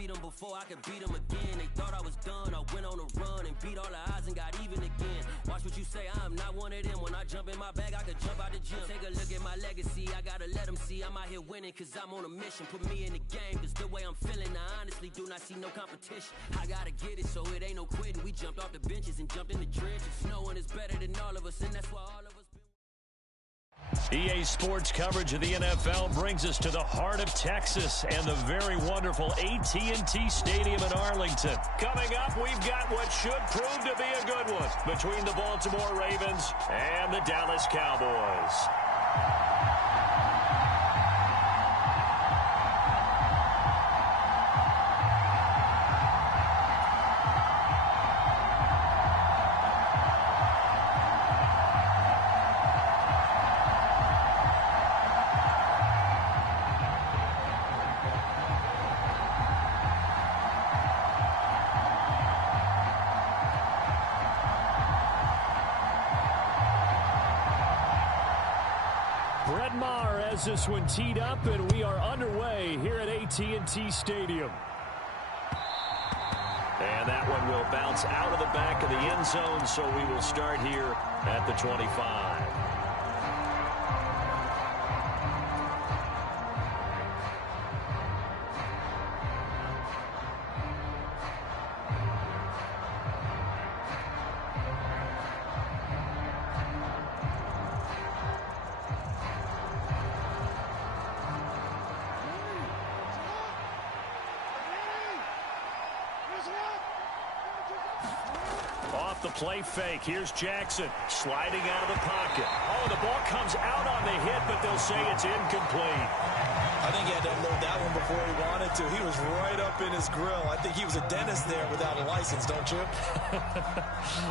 beat them before, I could beat them again. They thought I was done, I went on a run and beat all the odds and got even again. Watch what you say, I'm not one of them. When I jump in my bag, I could jump out the gym. Take a look at my legacy, I gotta let them see I'm out here winning, cause I'm on a mission. Put me in the game, cause the way I'm feeling, I honestly do not see no competition. I gotta get it, so it ain't no quitting. We jumped off the benches and jumped in the trenches. No one is better than all of us, and that's why all of us EA Sports coverage of the NFL brings us to the heart of Texas and the very wonderful AT&T Stadium in Arlington. Coming up, we've got what should prove to be a good one between the Baltimore Ravens and the Dallas Cowboys. This one teed up, and we are underway here at AT&T Stadium. And that one will bounce out of the back of the end zone, so we will start here at the 25. The play fake. Here's Jackson sliding out of the pocket. Oh, the ball comes out on the hit, but they'll say it's incomplete. I think he had to unload that one before he wanted to. He was right up in his grill. I think he was a dentist there without a license, don't you?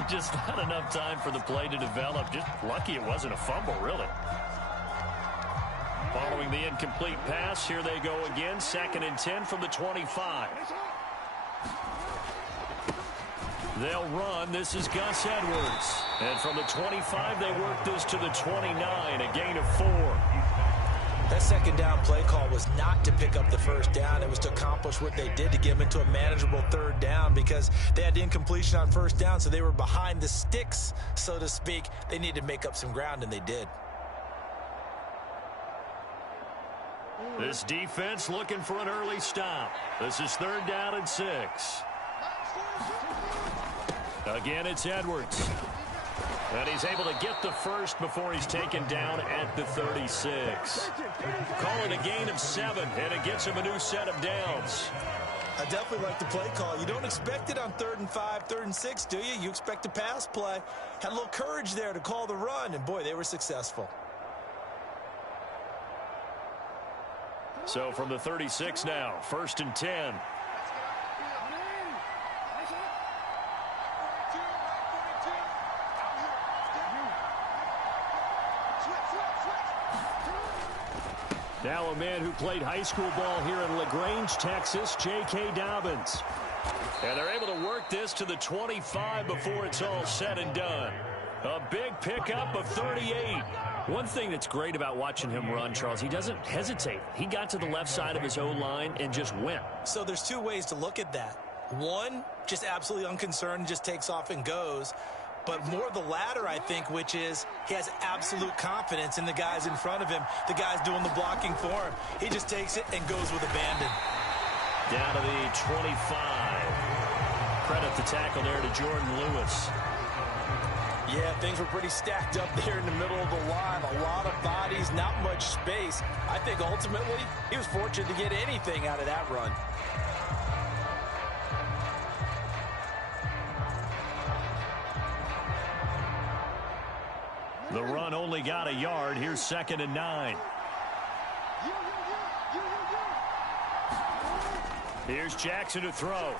Just not enough time for the play to develop. Just lucky it wasn't a fumble, really. Following the incomplete pass, here they go again. 2nd and 10 from the 25. They'll run. This is Gus Edwards. And from the 25, they work this to the 29, a gain of 4. That second down play call was not to pick up the first down. It was to accomplish what they did to get them into a manageable 3rd down because they had incompletion on 1st down, so they were behind the sticks, so to speak. They needed to make up some ground, and they did. This defense looking for an early stop. This is 3rd down and 6. Again, it's Edwards. And he's able to get the first before he's taken down at the 36. Call it a gain of 7, and it gets him a new set of downs. I definitely like the play call. You don't expect it on 3rd and 5, 3rd and 6, do you? You expect a pass play. Had a little courage there to call the run, and boy, they were successful. So from the 36 now, 1st and 10. Now a man who played high school ball here in LaGrange, Texas, J.K. Dobbins. And they're able to work this to the 25 before it's all said and done. A big pickup of 38. One thing that's great about watching him run, Charles, he doesn't hesitate. He got to the left side of his O-line and just went. So there's 2 ways to look at that. One, just absolutely unconcerned, just takes off and goes. But more the latter, I think, which is he has absolute confidence in the guys in front of him, the guys doing the blocking for him. He just takes it and goes with abandon. Down to the 25. Credit the tackle there to Jordan Lewis. Yeah, things were pretty stacked up there in the middle of the line. A lot of bodies, not much space. I think ultimately he was fortunate to get anything out of that run. The run only got a yard. Here's 2nd and 9. Here's Jackson to throw.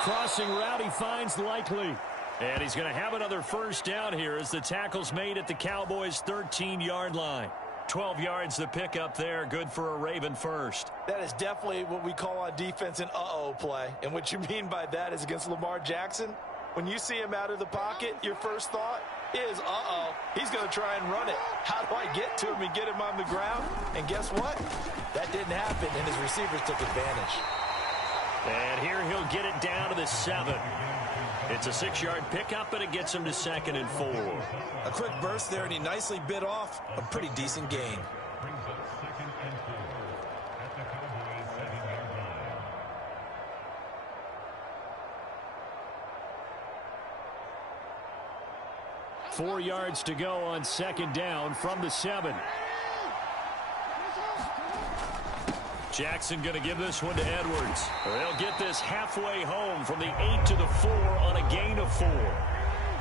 Crossing route, he finds Likely. And he's going to have another first down here as the tackle's made at the Cowboys' 13-yard line. 12 yards the pickup there. Good for a Raven first. That is definitely what we call on defense an uh-oh play. And what you mean by that is against Lamar Jackson, when you see him out of the pocket, your first thought is, uh-oh, he's going to try and run it. How do I get to him and get him on the ground? And guess what? That didn't happen, and his receivers took advantage. And here he'll get it down to the 7. It's a 6-yard pickup, and it gets him to 2nd and 4. A quick burst there, and he nicely bit off a pretty decent gain. Four yards to go on 2nd down from the 7. Jackson going to give this one to Edwards. They'll get this halfway home from the 8 to the 4 on a gain of 4.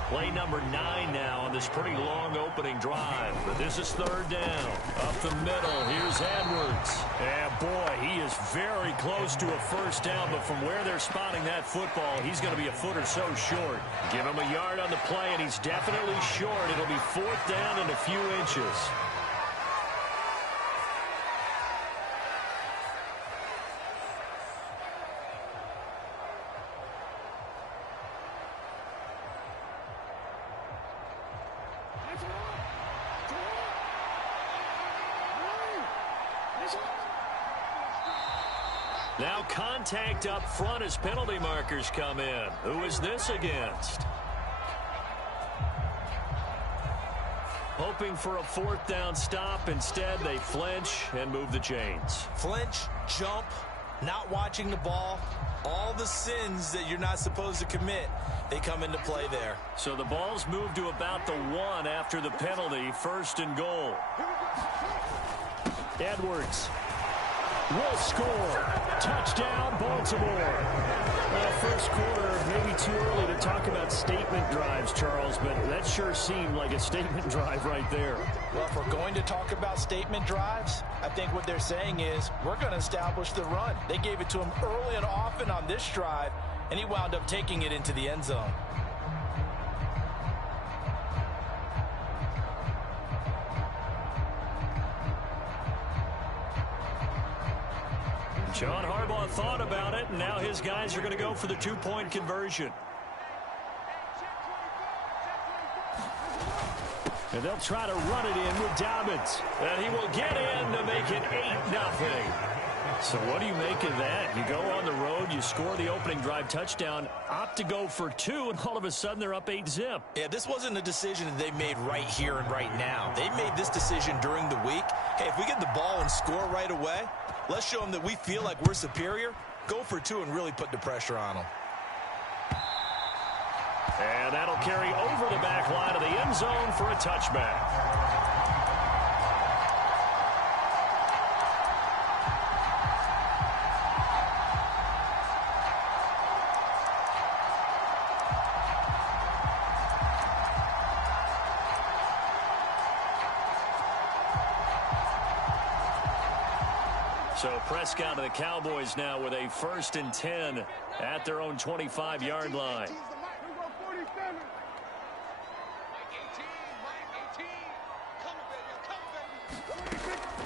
Play number 9 now on this pretty long opening drive. But this is 3rd down. Up the middle, here's Edwards. And boy, he is very close to a first down. But from where they're spotting that football, he's going to be a foot or so short. Give him a yard on the play, and he's definitely short. It'll be 4th down and a few inches. Now contact up front as penalty markers come in. Who is this against? Hoping for a 4th down stop. Instead, they flinch and move the chains. Flinch, jump, not watching the ball. All the sins that you're not supposed to commit, they come into play there. So the ball's moved to about the 1 after the penalty. 1st and goal. Edwards will score. Touchdown, Baltimore. Well, first quarter, maybe too early to talk about statement drives, Charles, but that sure seemed like a statement drive right there. Well, if we're going to talk about statement drives, I think what they're saying is we're going to establish the run. They gave it to him early and often on this drive, and he wound up taking it into the end zone. John Harbaugh thought about it, and now his guys are going to go for the 2-point conversion. And they'll try to run it in with Dobbins. And he will get in to make it 8-0. So what do you make of that? You go on the road, you score the opening drive touchdown, opt to go for 2, and all of a sudden they're up 8-zip. Yeah, this wasn't a decision that they made right here and right now. They made this decision during the week. Hey, if we get the ball and score right away, let's show them that we feel like we're superior. Go for 2 and really put the pressure on them. And that'll carry over the back line of the end zone for a touchback. So Prescott of the Cowboys now with a 1st and 10 at their own 25-yard line.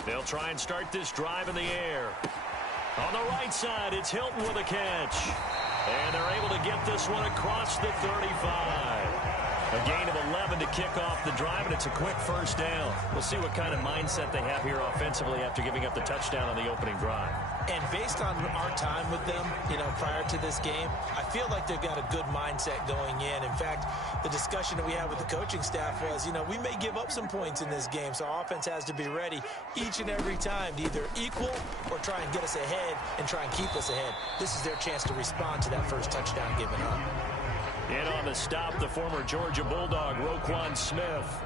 They'll try and start this drive in the air. On the right side, it's Hilton with a catch. And they're able to get this one across the 35. A gain of 11 to kick off the drive, and it's a quick first down. We'll see what kind of mindset they have here offensively after giving up the touchdown on the opening drive. And based on our time with them, prior to this game, I feel like they've got a good mindset going in. In fact, the discussion that we had with the coaching staff was, we may give up some points in this game, so our offense has to be ready each and every time to either equal or try and get us ahead and try and keep us ahead. This is their chance to respond to that first touchdown given up. In on the stop, the former Georgia Bulldog, Roquan Smith.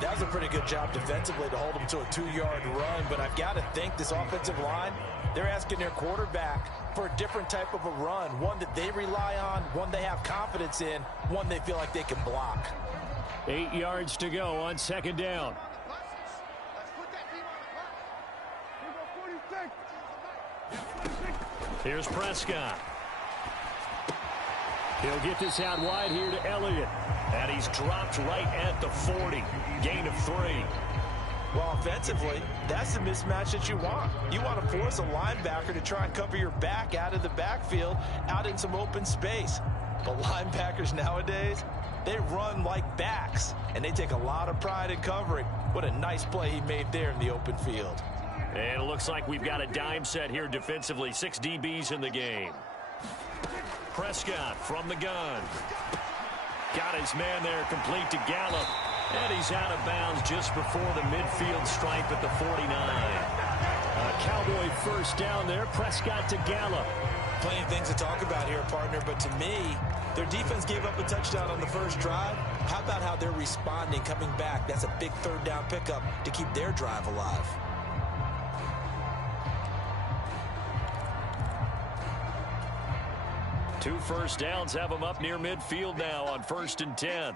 That was a pretty good job defensively to hold him to a 2-yard run, but I've got to think this offensive line, they're asking their quarterback for a different type of a run, one that they rely on, one they have confidence in, one they feel like they can block. 8 yards to go on 2nd down. Here's Prescott. He'll get this out wide here to Elliott. And he's dropped right at the 40. Gain of 3. Well, offensively, that's the mismatch that you want. You want to force a linebacker to try and cover your back out of the backfield, out in some open space. But linebackers nowadays, they run like backs, and they take a lot of pride in covering. What a nice play he made there in the open field. And it looks like we've got a dime set here defensively. 6 DBs in the game. Prescott from the gun. Got his man there, complete to Gallup. And he's out of bounds just before the midfield stripe at the 49. Cowboy first down there. Prescott to Gallup. Plenty of things to talk about here, partner, but to me, their defense gave up a touchdown on the first drive. How about how they're responding, coming back? That's a big third down pickup to keep their drive alive. Two first downs have them up near midfield now on 1st and 10.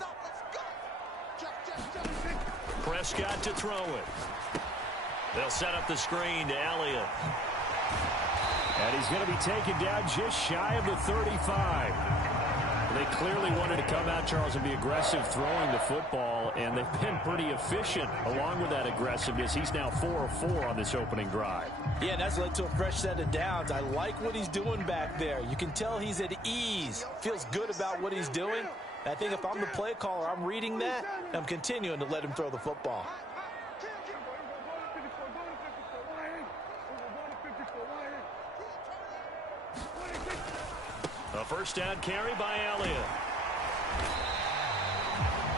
Prescott to throw it. They'll set up the screen to Elliott. And he's going to be taken down just shy of the 35. They clearly wanted to come out, Charles, and be aggressive throwing the football, and they've been pretty efficient along with that aggressiveness. He's now 4 of 4 on this opening drive. Yeah, that's led to a fresh set of downs. I like what he's doing back there. You can tell he's at ease, feels good about what he's doing. I think if I'm the play caller, I'm reading that, and I'm continuing to let him throw the football. A first down carry by Elliott.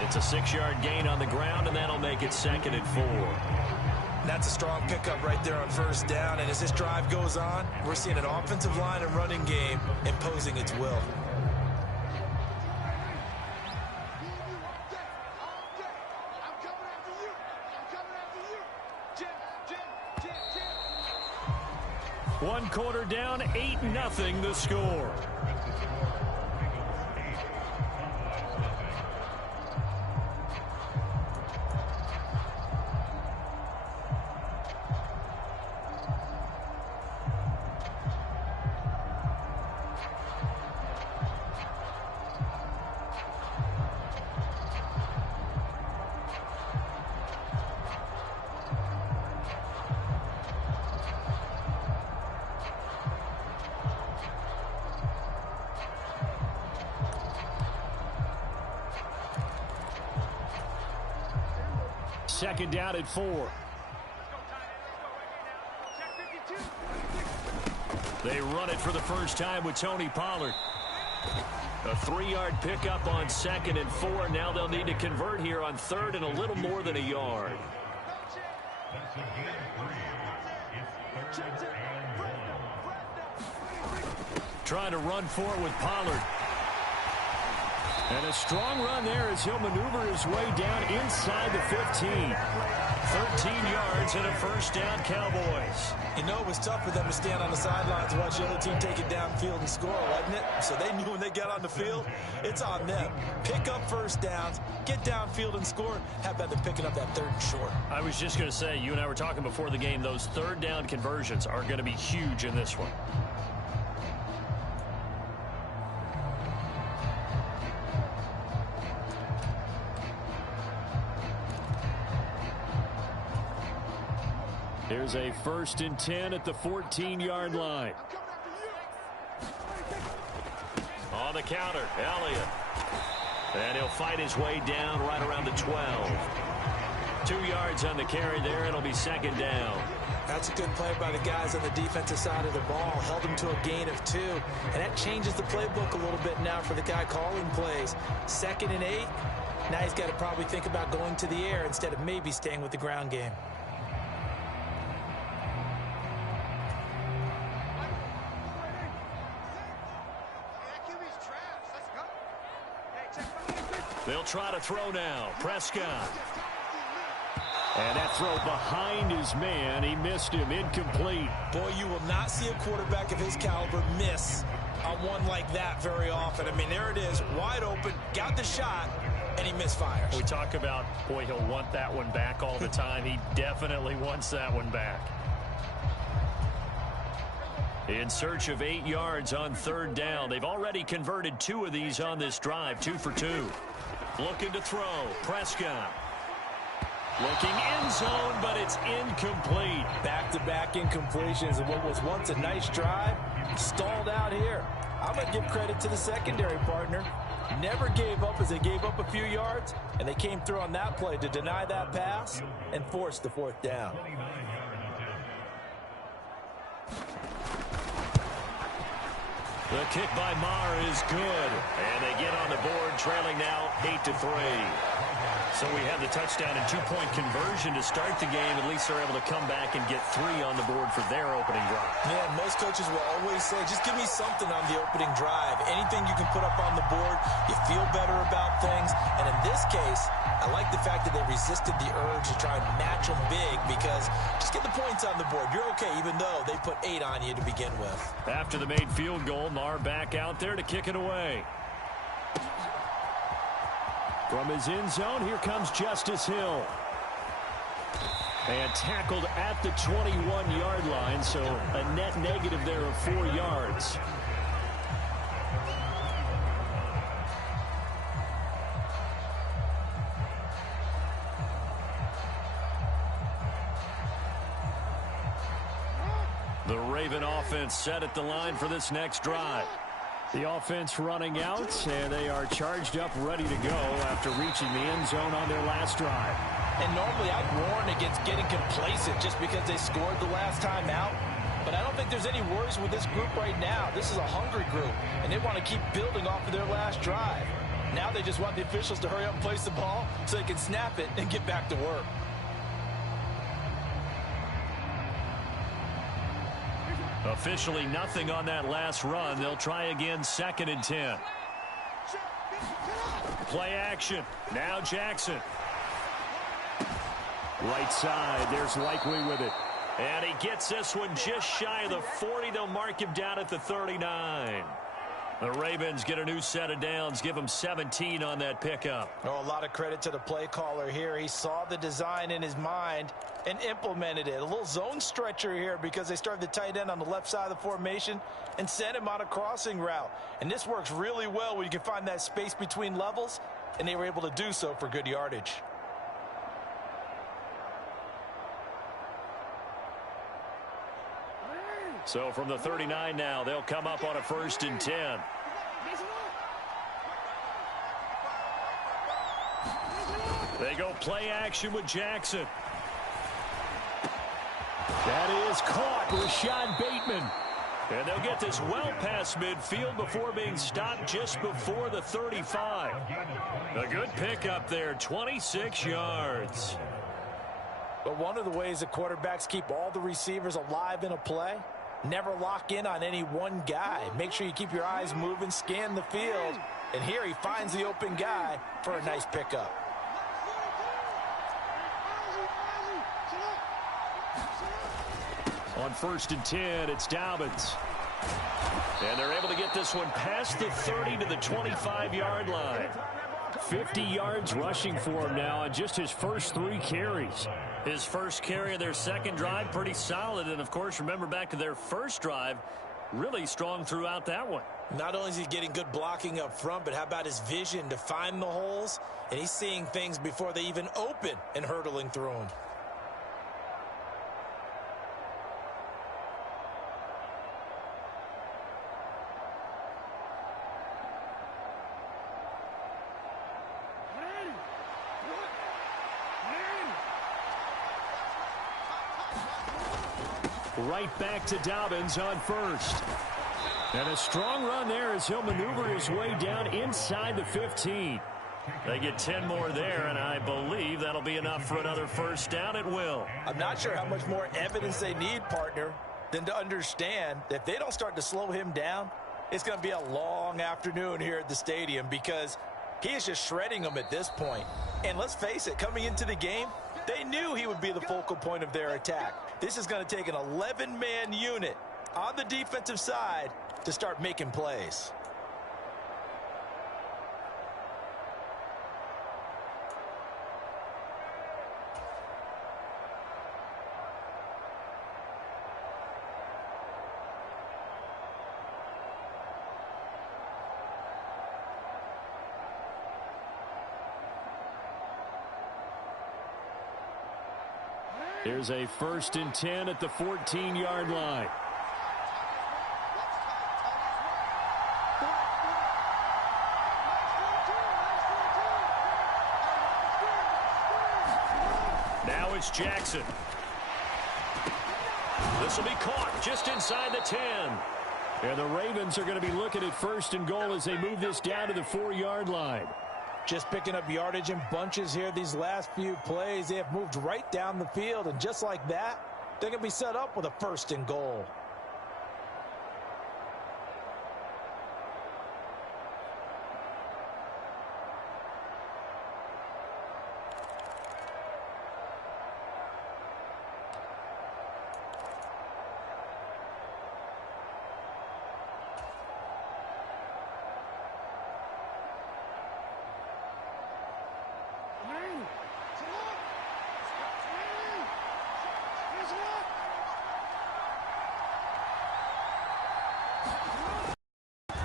It's a 6-yard gain on the ground, and that'll make it 2nd and 4. That's a strong pickup right there on first down, and as this drive goes on, we're seeing an offensive line and running game imposing its will. One quarter down, 8-0 the score. Second down at 4. They run it for the first time with Tony Pollard. A 3-yard pickup on 2nd and 4. Now they'll need to convert here on 3rd and a little more than a yard. Trying to run for it with Pollard. And a strong run there as he'll maneuver his way down inside the 15. 13 yards and a first down, Cowboys. You know, it was tough for them to stand on the sidelines and watch the other team take it downfield and score, wasn't it? So they knew when they got on the field, it's on them. Pick up first downs, get downfield and score. How about them picking up that 3rd and short? I was just going to say, you and I were talking before the game, those 3rd down conversions are going to be huge in this one. Here's a 1st and 10 at the 14-yard line. On the counter, Elliott. And he'll fight his way down right around the 12. 2 yards on the carry there. It'll be 2nd down. That's a good play by the guys on the defensive side of the ball. Held him to a gain of 2. And that changes the playbook a little bit now for the guy calling plays. 2nd and 8. Now he's got to probably think about going to the air instead of maybe staying with the ground game. They'll try to throw now. Prescott. And that throw behind his man. He missed him. Incomplete. Boy, you will not see a quarterback of his caliber miss on one like that very often. I mean, there it is. Wide open. Got the shot. And he misfires. We talk about, boy, he'll want that one back all the time. He definitely wants that one back. In search of 8 yards on 3rd down. They've already converted 2 of these on this drive. 2 for 2. Looking to throw. Prescott. Looking end zone, but it's incomplete. Back-to-back incompletions of what was once a nice drive. Stalled out here. I'm going to give credit to the secondary partner. Never gave up as they gave up a few yards, and they came through on that play to deny that pass and force the 4th down. The kick by Maher is good. And they get on the board, trailing now 8-3. So we have the touchdown and two-point conversion to start the game. At least they're able to come back and get 3 on the board for their opening drive. Yeah, most coaches will always say, just give me something on the opening drive. Anything you can put up on the board, you feel better about things. And in this case, I like the fact that they resisted the urge to try and match them big, because just get the points on the board. You're okay, even though they put 8 on you to begin with. After the made field goal, Maher back out there to kick it away. From his end zone, here comes Justice Hill. And tackled at the 21-yard line, so a net negative there of 4 yards. The Raven offense set at the line for this next drive. The offense running out, and they are charged up, ready to go after reaching the end zone on their last drive. And normally I'd warn against getting complacent just because they scored the last time out. But I don't think there's any worries with this group right now. This is a hungry group, and they want to keep building off of their last drive. Now they just want the officials to hurry up and place the ball so they can snap it and get back to work. Officially nothing on that last run. They'll try again, 2nd and 10. Play action. Now Jackson. Right side. There's Likely with it. And he gets this one just shy of the 40. They'll mark him down at the 39. The Ravens get a new set of downs. Give them 17 on that pickup. Oh, a lot of credit to the play caller here. He saw the design in his mind and implemented it. A little zone stretcher here because they started the tight end on the left side of the formation and sent him on a crossing route. And this works really well when you can find that space between levels, and they were able to do so for good yardage. So from the 39 now, they'll come up on a 1st and 10. They go play action with Jackson. That is caught. Rashad Bateman. And they'll get this well past midfield before being stopped just before the 35. A good pickup there, 26 yards. But one of the ways the quarterbacks keep all the receivers alive in a play, never lock in on any one guy. Make sure you keep your eyes moving, scan the field. And here he finds the open guy for a nice pickup. On 1st and 10, it's Dobbins. And they're able to get this one past the 30 to the 25-yard line. 50 yards rushing for him now on just his first 3 carries. His first carry of their second drive, pretty solid. And, of course, remember back to their first drive, really strong throughout that one. Not only is he getting good blocking up front, but how about his vision to find the holes? And he's seeing things before they even open and hurtling through them. Right back to Dobbins on 1st. And a strong run there as he'll maneuver his way down inside the 15. They get 10 more there, and I believe that'll be enough for another first down at will. I'm not sure how much more evidence they need, partner, than to understand that if they don't start to slow him down, it's going to be a long afternoon here at the stadium because he is just shredding them at this point. And let's face it, coming into the game, they knew he would be the focal point of their attack. This is going to take an 11-man unit on the defensive side to start making plays. Here's a 1st and 10 at the 14-yard line. Now it's Jackson. This will be caught just inside the 10. And the Ravens are going to be looking at 1st and goal as they move this down to the 4-yard line. Just picking up yardage in bunches here these last few plays. They have moved right down the field, and just like that, they're going to be set up with a 1st and goal.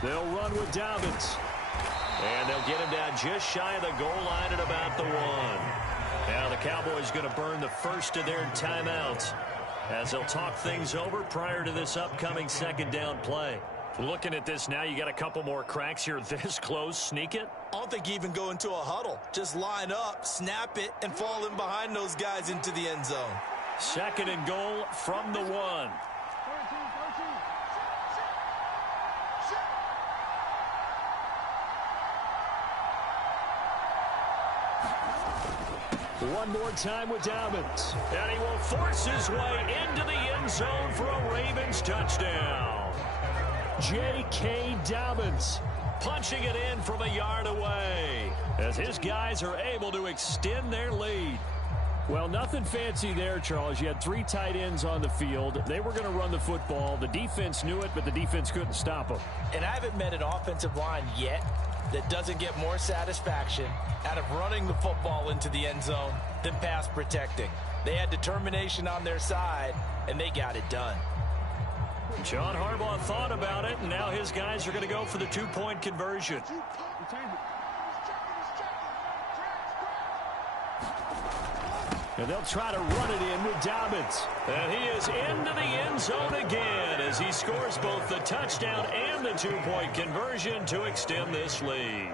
They'll run with Dobbins. And they'll get him down just shy of the goal line at about the 1. Now the Cowboys going to burn the first of their timeouts as they'll talk things over prior to this upcoming 2nd down play. Looking at this now, you got a couple more cracks here this close. Sneak it. I don't think you even go into a huddle. Just line up, snap it, and fall in behind those guys into the end zone. 2nd and goal from the 1. One more time with Dobbins. And he will force his way into the end zone for a Ravens touchdown. J.K. Dobbins punching it in from a yard away as his guys are able to extend their lead. Well, nothing fancy there, Charles. You had 3 tight ends on the field. They were going to run the football. The defense knew it, but the defense couldn't stop them. And I haven't met an offensive line yet that doesn't get more satisfaction out of running the football into the end zone than pass protecting. They had determination on their side, and they got it done. John Harbaugh thought about it, and now his guys are going to go for the 2-point conversion. And they'll try to run it in with Dobbins. And he is into the end zone again as he scores both the touchdown and the 2-point conversion to extend this lead.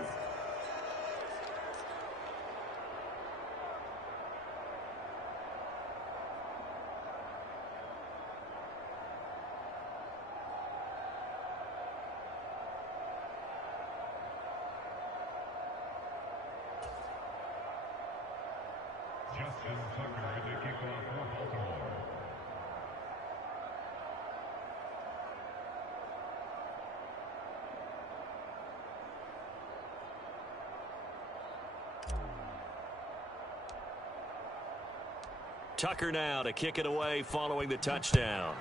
Tucker now to kick it away following the touchdown.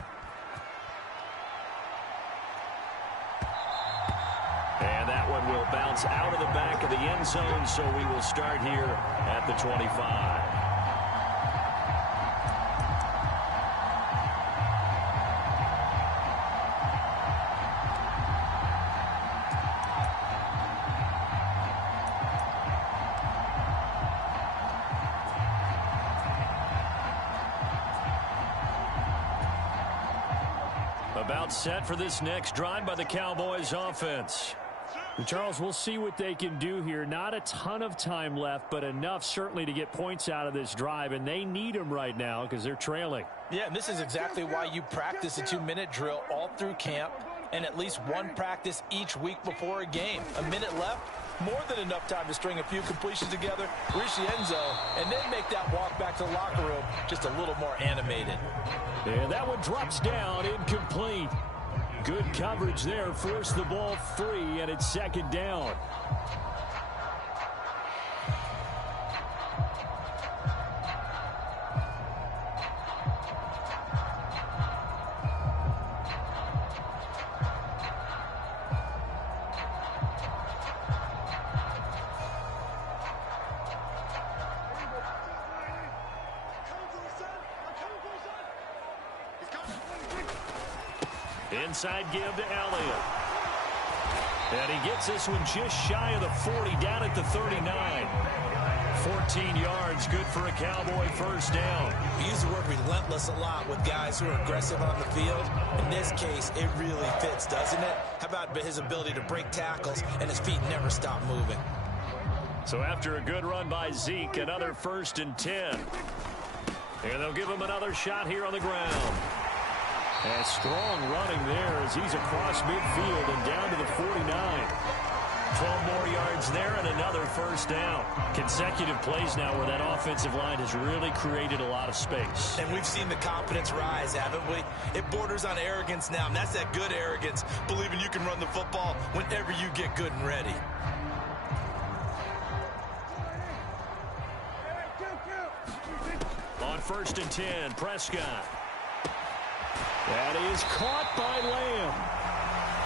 And that one will bounce out of the back of the end zone, so we will start here at the 25. About set for this next drive by the Cowboys offense. Charles, we'll see what they can do here. Not a ton of time left, but enough certainly to get points out of this drive, and they need them right now because they're trailing. Yeah, and this is exactly why you practice a 2-minute drill all through camp and at least one practice each week before a game. A minute left, more than enough time to string a few completions together, reach the end zone, and then make that walk back to the locker room just a little more animated. And that one drops down, incomplete. Good coverage there, forced the ball free, and it's 2nd down. Inside give to Elliott. And he gets this one just shy of the 40, down at the 39. 14 yards, good for a Cowboy 1st down. We use the word relentless a lot with guys who are aggressive on the field. In this case, it really fits, doesn't it? How about his ability to break tackles and his feet never stop moving? So after a good run by Zeke, another 1st and 10. And they'll give him another shot here on the ground. And strong running there as he's across midfield and down to the 49. 12 more yards there and another first down. Consecutive plays now where that offensive line has really created a lot of space. And we've seen the confidence rise, haven't we? It borders on arrogance now, and that's that good arrogance, believing you can run the football whenever you get good and ready. On 1st and 10, Prescott. That is caught by Lamb.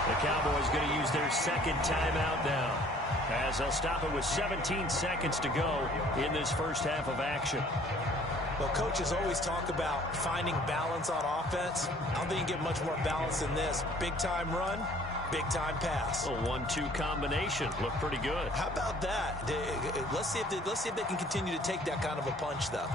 The Cowboys going to use their second timeout now, as they'll stop it with 17 seconds to go in this first half of action. Well, coaches always talk about finding balance on offense. I don't think you get much more balance than this. Big-time run, big-time pass. A 1-2 combination. Looked pretty good. How about that? Let's see if they can continue to take that kind of a punch, though.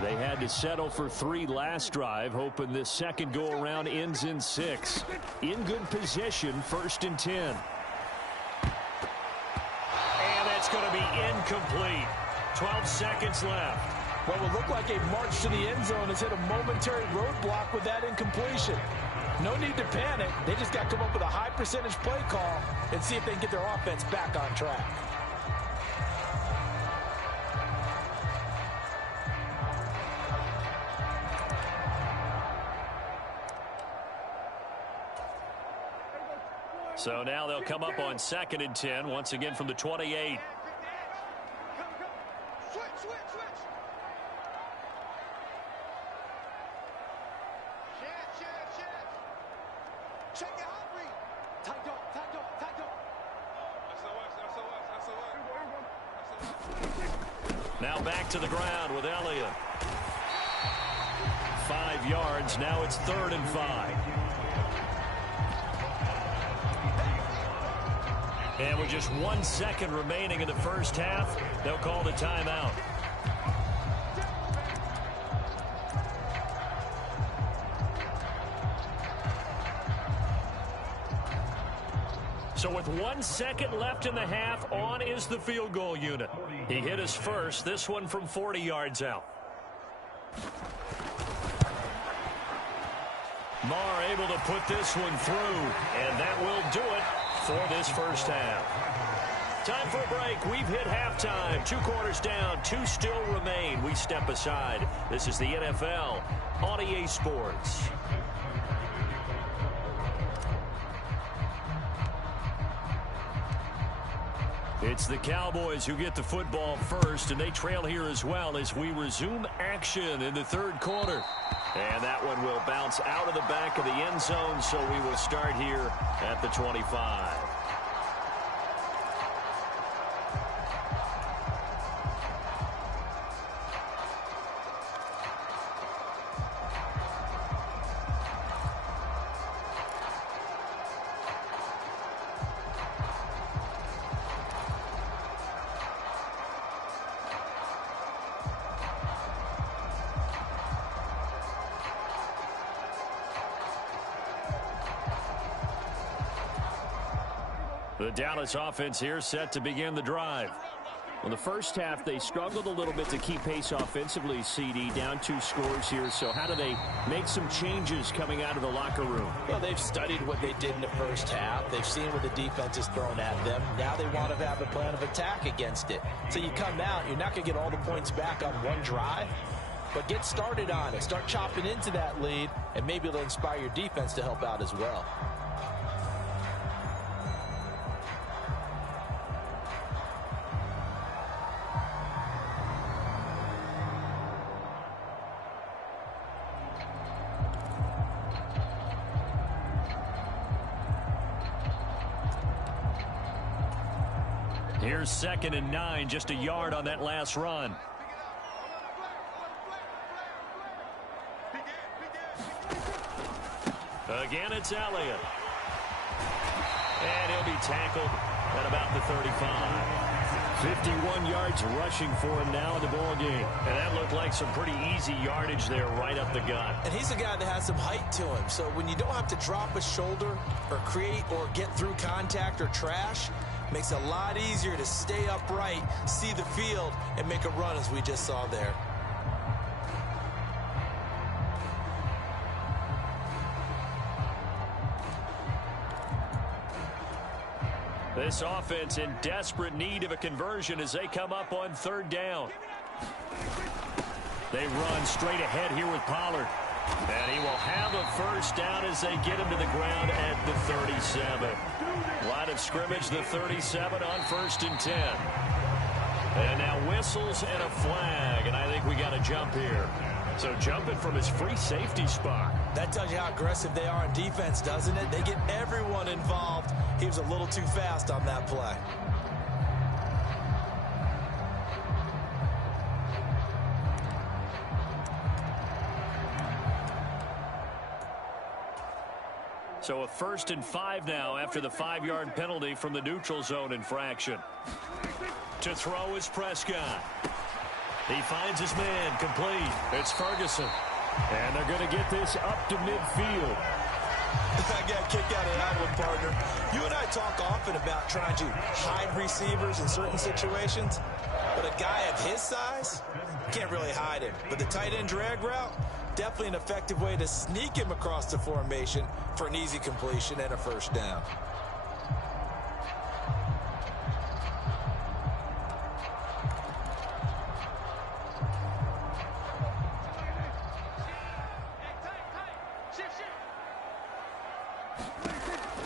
They had to settle for 3 last drive, hoping this second go-around ends in 6. In good position, 1st and 10. And that's going to be incomplete. 12 seconds left. What will look like a march to the end zone has hit a momentary roadblock with that incompletion. No need to panic. They just got to come up with a high percentage play call and see if they can get their offense back on track. So now they'll come up on 2nd and 10, once again from the 28. Now back to the ground with Elliott. 5 yards. Now it's 3rd and 5. And with just 1 second remaining in the first half, they'll call the timeout. So with 1 second left in the half, on is the field goal unit. He hit his first, this one from 40 yards out. Marr able to put this one through, and that will do it for this first half. Time for a break. We've hit halftime. 2 quarters down, 2 still remain. We step aside. This is the NFL on EA Sports. It's the Cowboys who get the football first, and they trail here as well as we resume action in the 3rd quarter. And that one will bounce out of the back of the end zone, so we will start here at the 25. The Dallas offense here set to begin the drive. Well, the first half, they struggled a little bit to keep pace offensively, CD, down 2 scores here. So how do they make some changes coming out of the locker room? Well, they've studied what they did in the first half. They've seen what the defense has thrown at them. Now they want to have a plan of attack against it. So you come out, you're not going to get all the points back on one drive, but get started on it. Start chopping into that lead, and maybe it'll inspire your defense to help out as well. Here's 2nd and 9, just a yard on that last run. Again, it's Elliott. And he'll be tackled at about the 35. 51 yards rushing for him now in the ball game. And that looked like some pretty easy yardage there right up the gut. And he's a guy that has some height to him. So when you don't have to drop a shoulder or create or get through contact or trash, makes it a lot easier to stay upright, see the field, and make a run as we just saw there. This offense in desperate need of a conversion as they come up on 3rd down. They run straight ahead here with Pollard. And he will have a 1st down as they get him to the ground at the 37. Line of scrimmage, the 37 on 1st and 10. And now whistles and a flag, and I think we got a jump here. So jumping from his free safety spot. That tells you how aggressive they are in defense, doesn't it? They get everyone involved. He was a little too fast on that play. So a 1st and 5 now after the 5-yard penalty from the neutral zone infraction. To throw is Prescott. He finds his man, complete. It's Ferguson. And they're going to get this up to midfield. I got kicked out of that one, partner. You and I talk often about trying to hide receivers in certain situations, but a guy of his size can't really hide him. But the tight end drag route, definitely an effective way to sneak him across the formation for an easy completion and a 1st down.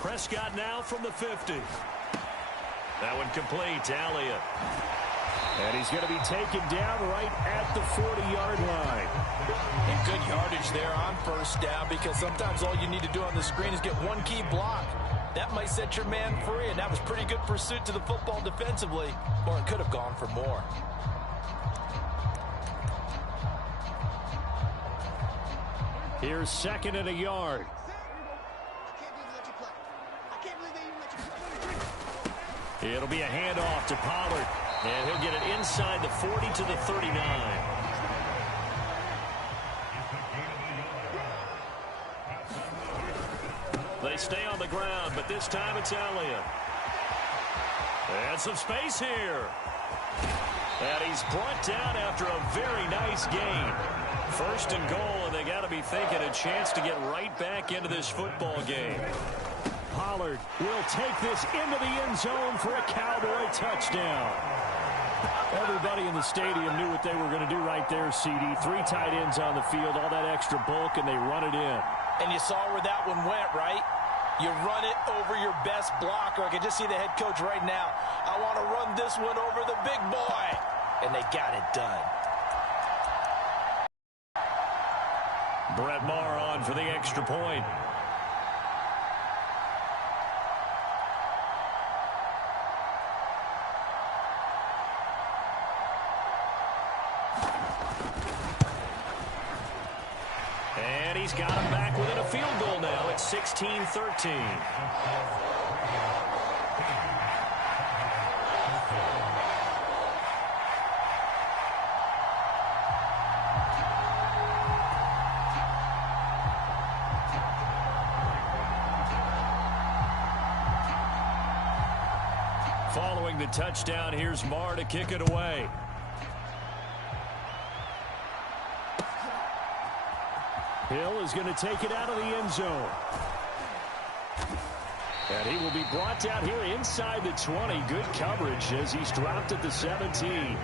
Prescott now from the 50. That one complete to Elliott. And he's going to be taken down right at the 40-yard line. And good yardage there on 1st down, because sometimes all you need to do on the screen is get one key block. That might set your man free, and that was pretty good pursuit to the football defensively, or it could have gone for more. Here's 2nd and a yard. It'll be a handoff to Pollard, and he'll get it inside the 40 to the 39. They stay on the ground, but this time it's Elliott. And some space here. And he's brought down after a very nice gain. 1st and goal, and they got to be thinking a chance to get right back into this football game. Pollard will take this into the end zone for a Cowboy touchdown. Everybody in the stadium knew what they were going to do right there, CD. 3 tight ends on the field, all that extra bulk, and they run it in. And you saw where that one went, right? You run it over your best blocker. I can just see the head coach right now. I want to run this one over the big boy. And they got it done. Brett Maher on for the extra point. And he's got him back within a field goal now. It's 16-13. Following the touchdown, here's Maher to kick it away. Hill is going to take it out of the end zone. And he will be brought down here inside the 20. Good coverage as he's dropped at the 17.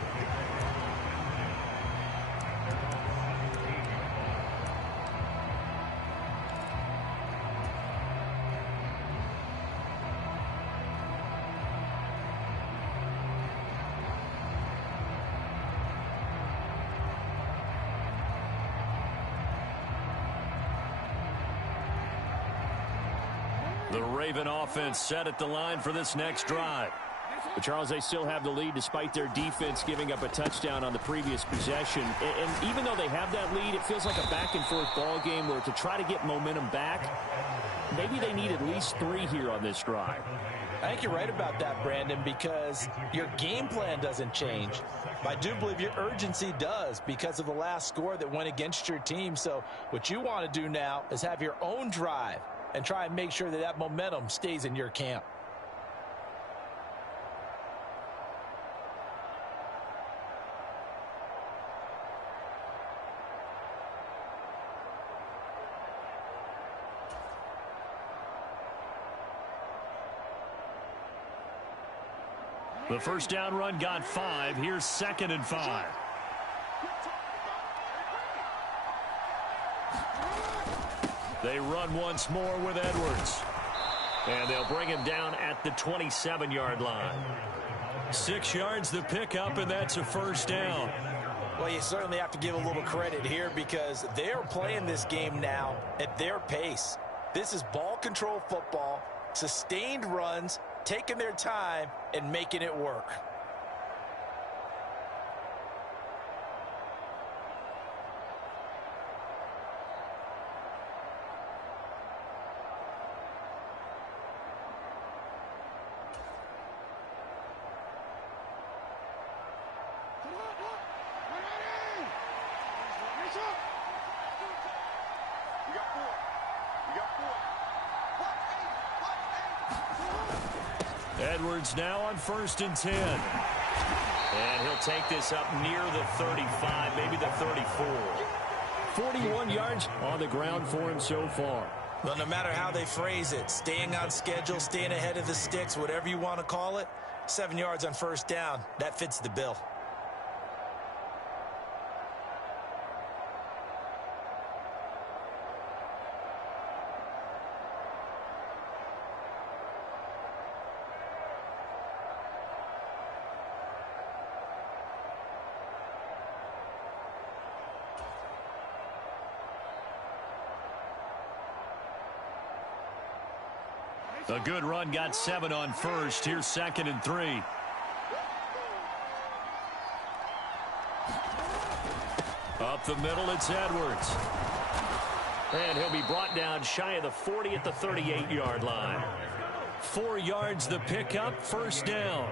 The Raven offense set at the line for this next drive. But Charles, they still have the lead despite their defense giving up a touchdown on the previous possession. And even though they have that lead, it feels like a back-and-forth ball game where to try to get momentum back, maybe they need at least 3 here on this drive. I think you're right about that, Brandon, because your game plan doesn't change. I do believe your urgency does because of the last score that went against your team. So what you want to do now is have your own drive and try and make sure that that momentum stays in your camp. The first down run got 5. Here's 2nd and 5. They run once more with Edwards. And they'll bring him down at the 27-yard line. 6 yards the pickup, and that's a first down. Well, you certainly have to give a little credit here because they're playing this game now at their pace. This is ball control football, sustained runs, taking their time, and making it work. Edwards now on 1st and 10. And he'll take this up near the 35, maybe the 34. 41 yards on the ground for him so far. Well, no matter how they phrase it, staying on schedule, staying ahead of the sticks, whatever you want to call it, 7 yards on first down, that fits the bill. A good run got 7 on 1st. Here's 2nd and 3. Up the middle, it's Edwards. And he'll be brought down shy of the 40 at the 38-yard line. 4 yards the pickup, first down.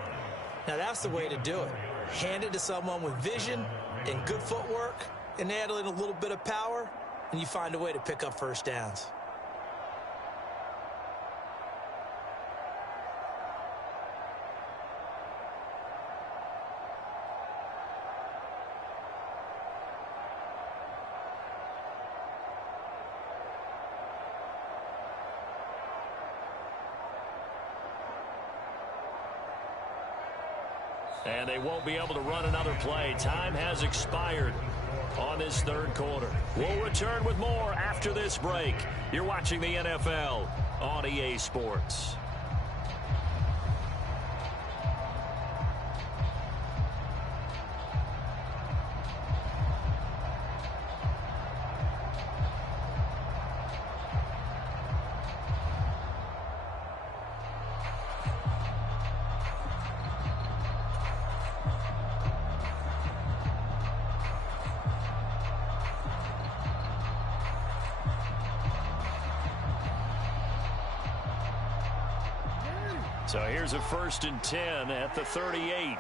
Now that's the way to do it. Hand it to someone with vision and good footwork, and add in a little bit of power, and you find a way to pick up first downs. And they won't be able to run another play. Time has expired on this third quarter. We'll return with more after this break. You're watching the NFL on EA Sports. So here's a 1st and 10 at the 38.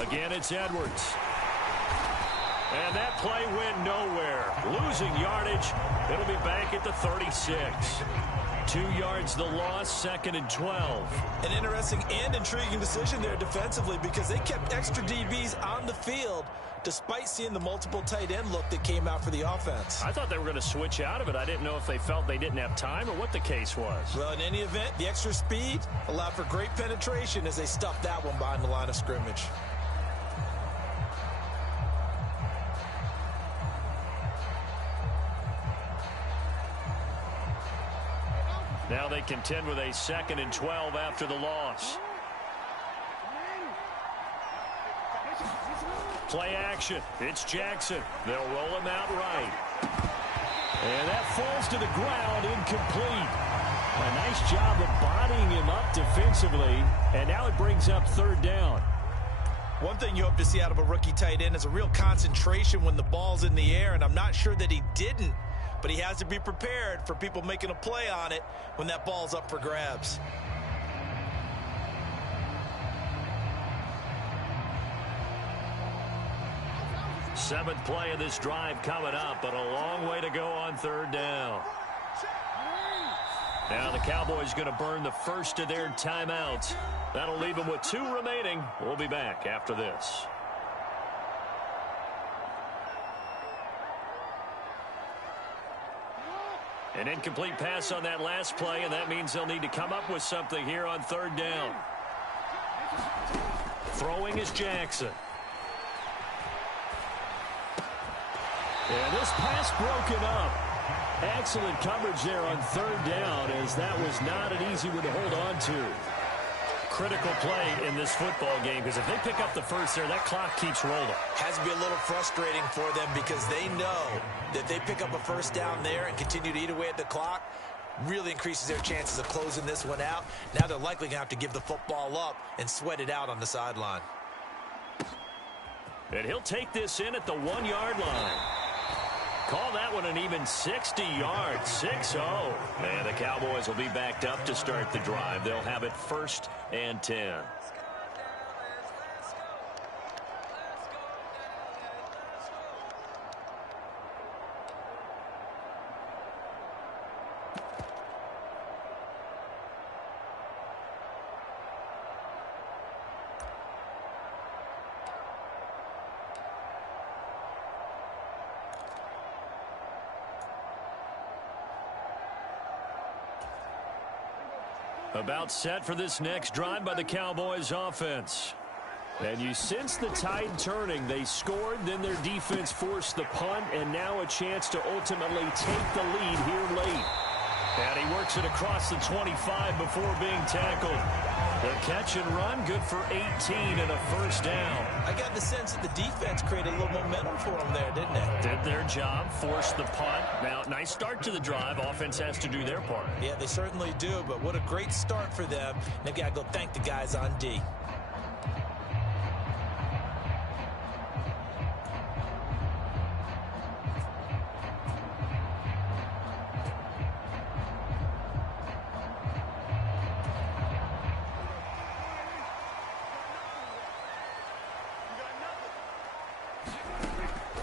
Again, it's Edwards. And that play went nowhere. Losing yardage. It'll be back at the 36. 2 yards the loss, 2nd and 12. An interesting and intriguing decision there defensively because they kept extra DBs on the field despite seeing the multiple tight end look that came out for the offense. I thought they were going to switch out of it. I didn't know if they felt they didn't have time or what the case was. Well, in any event, the extra speed allowed for great penetration as they stuffed that one behind the line of scrimmage. Now they contend with a 2nd and 12 after the loss. Play action. It's Jackson. They'll roll him out right. And that falls to the ground, incomplete. A nice job of bodying him up defensively. And now it brings up 3rd down. One thing you hope to see out of a rookie tight end is a real concentration when the ball's in the air, and I'm not sure that he didn't, but he has to be prepared for people making a play on it when that ball's up for grabs. Seventh play of this drive coming up, but a long way to go on 3rd down. Now the Cowboys going to burn the first of their timeouts. That'll leave them with 2 remaining. We'll be back after this. An incomplete pass on that last play, and that means they'll need to come up with something here on third down. Throwing is Jackson. And this pass broken up. Excellent coverage there on third down, as that was not an easy one to hold on to. Critical play in this football game, because if they pick up the first there, that clock keeps rolling. Has to be a little frustrating for them because they know that they pick up a first down there and continue to eat away at the clock, really increases their chances of closing this one out. Now they're likely going to have to give the football up and sweat it out on the sideline. And he'll take this in at the 1-yard line. Call that one an even 60 yards, 6-0. And the Cowboys will be backed up to start the drive. They'll have it 1st and 10. About set for this next drive by the Cowboys offense. And you sense the tide turning. They scored, then their defense forced the punt, and now a chance to ultimately take the lead here late. And he works it across the 25 before being tackled. The catch and run, good for 18 and a first down. I got the sense that the defense created a little momentum for them there, didn't it? Did their job, forced the punt. Now, nice start to the drive. Offense has to do their part. Yeah, they certainly do, but what a great start for them. They've got to go thank the guys on D.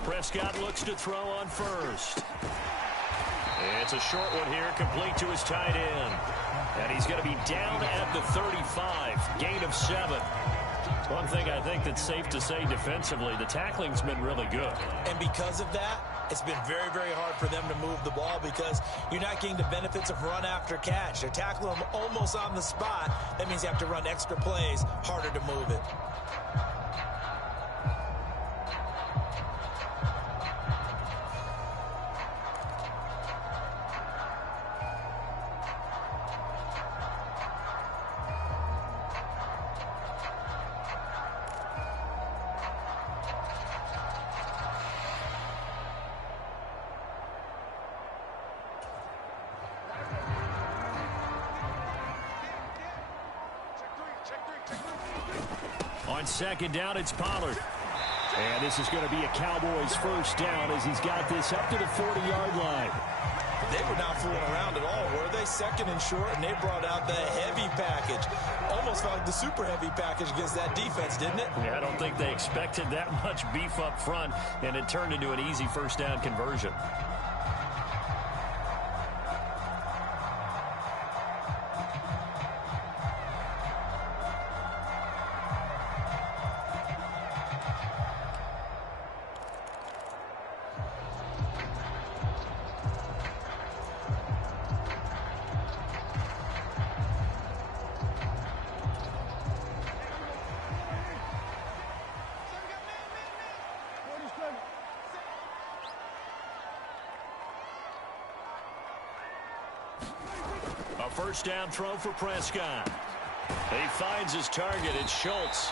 Prescott looks to throw on first. It's a short one here, complete to his tight end. And he's going to be down at the 35, gain of 7. One thing I think that's safe to say defensively, the tackling's been really good. And because of that, it's been very, very hard for them to move the ball because you're not getting the benefits of run after catch. They're tackling them almost on the spot. That means you have to run extra plays, harder to move it. On second down, it's Pollard. And this is going to be a Cowboys first down as he's got this up to the 40-yard line. They were not fooling around at all, were they? Second and short, and they brought out the heavy package. Almost felt like the super heavy package against that defense, didn't it? Yeah, I don't think they expected that much beef up front, and it turned into an easy first down conversion. A first down throw for Prescott. He finds his target. It's Schultz.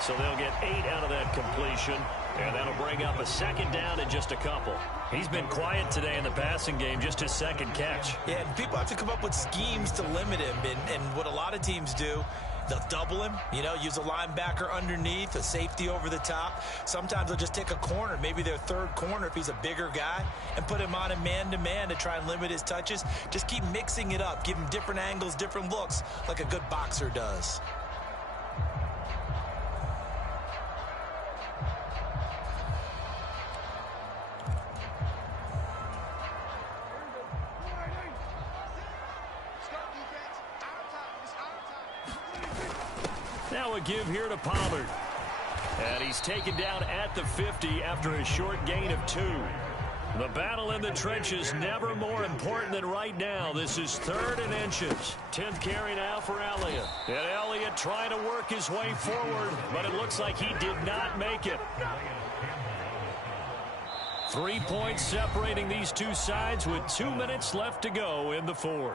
So they'll get 8 out of that completion, and that'll bring up a second down in just a couple. He's been quiet today in the passing game, just his second catch. Yeah, and people have to come up with schemes to limit him, and what a lot of teams do, they'll double him, use a linebacker underneath, a safety over the top. Sometimes they'll just take a corner, maybe their third corner if he's a bigger guy, and put him on a man-to-man to try and limit his touches. Just keep mixing it up, give him different angles, different looks, like a good boxer does. Now a give here to Pollard. And he's taken down at the 50 after a short gain of 2. The battle in the trenches never more important than right now. This is 3rd and inches. 10th carry now for Elliott. And Elliott trying to work his way forward, but it looks like he did not make it. 3 points separating these two sides with 2 minutes left to go in the 4th.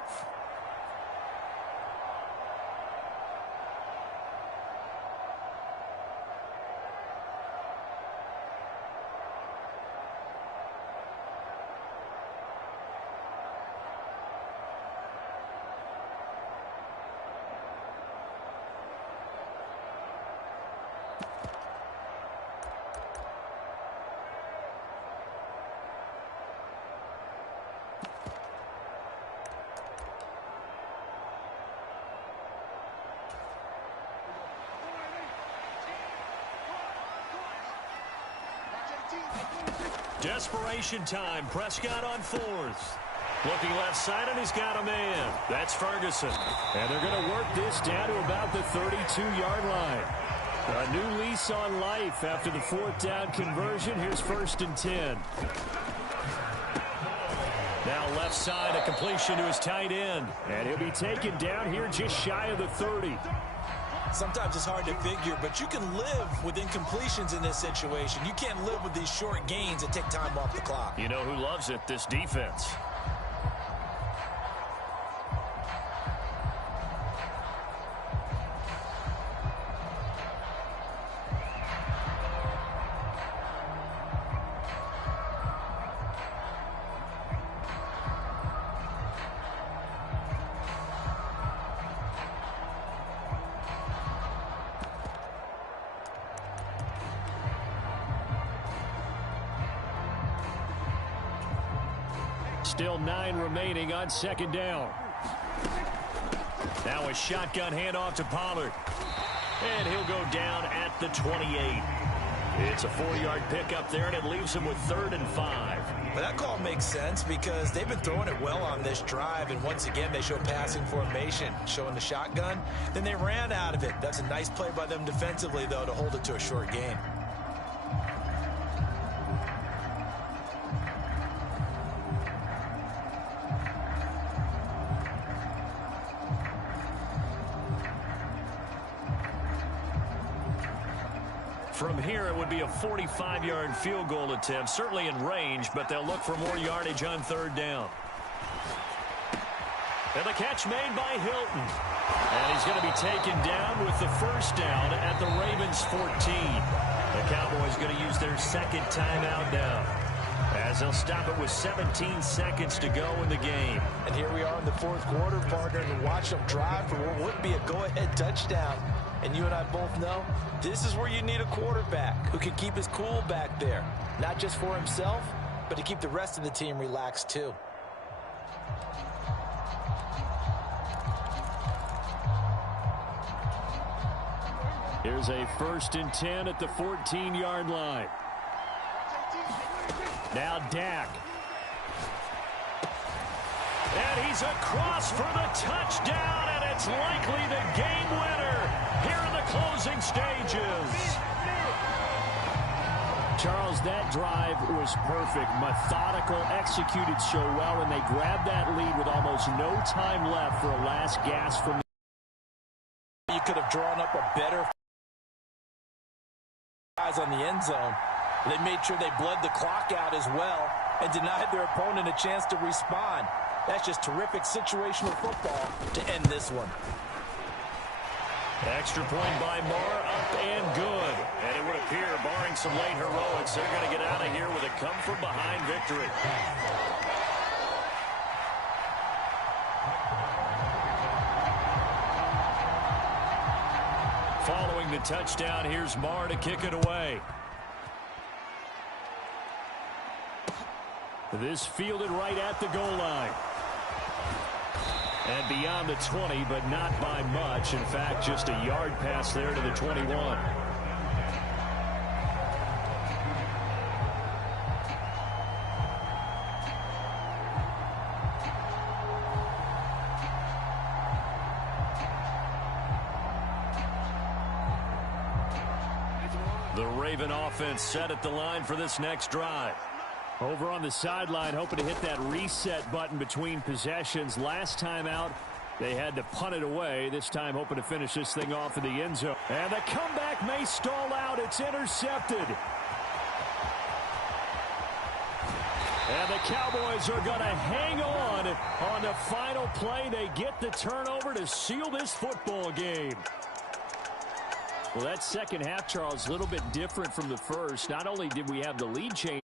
Desperation time. Prescott on 4th. Looking left side, and he's got a man. That's Ferguson. And they're going to work this down to about the 32-yard line. A new lease on life after the 4th down conversion. Here's 1st and 10. Now left side, a completion to his tight end. And he'll be taken down here just shy of the 30. Sometimes it's hard to figure, but you can live with incompletions in this situation. You can't live with these short gains that take time off the clock. You know who loves it? This defense. Still 9 remaining on 2nd down. Now a shotgun handoff to Pollard. And he'll go down at the 28. It's a 4-yard pickup there, and it leaves him with 3rd and 5. But that call makes sense because they've been throwing it well on this drive, and once again they show passing formation, showing the shotgun. Then they ran out of it. That's a nice play by them defensively, though, to hold it to a short gain. From here, it would be a 45-yard field goal attempt, certainly in range, but they'll look for more yardage on 3rd down. And the catch made by Hilton. And he's going to be taken down with the 1st down at the Ravens' 14. The Cowboys going to use their 2nd timeout now, as they'll stop it with 17 seconds to go in the game. And here we are in the 4th quarter, partner, and watch them drive for what would be a go-ahead touchdown. And you and I both know this is where you need a quarterback who can keep his cool back there. Not just for himself, but to keep the rest of the team relaxed too. Here's a 1st and 10 at the 14-yard line. Now Dak. And he's across for the touchdown, and it's likely the game winner here in the closing stages. Charles, that drive was perfect. Methodical, executed so well, and they grabbed that lead with almost no time left for a last gasp from. You could have drawn up a better guys on the end zone. They made sure they bled the clock out as well and denied their opponent a chance to respond. That's just terrific situational football to end this one. Extra point by Moore, up and good. And it would appear, barring some late heroics, they're going to get out of here with a come-from-behind victory. Following the touchdown, here's Moore to kick it away. This fielded right at the goal line. And beyond the 20, but not by much. In fact, just a yard pass there to the 21. The Raven offense set at the line for this next drive. Over on the sideline, hoping to hit that reset button between possessions. Last time out, they had to punt it away. This time, hoping to finish this thing off in the end zone. And the comeback may stall out. It's intercepted. And the Cowboys are going to hang on the final play. They get the turnover to seal this football game. Well, that second half, Charles, a little bit different from the first. Not only did we have the lead change,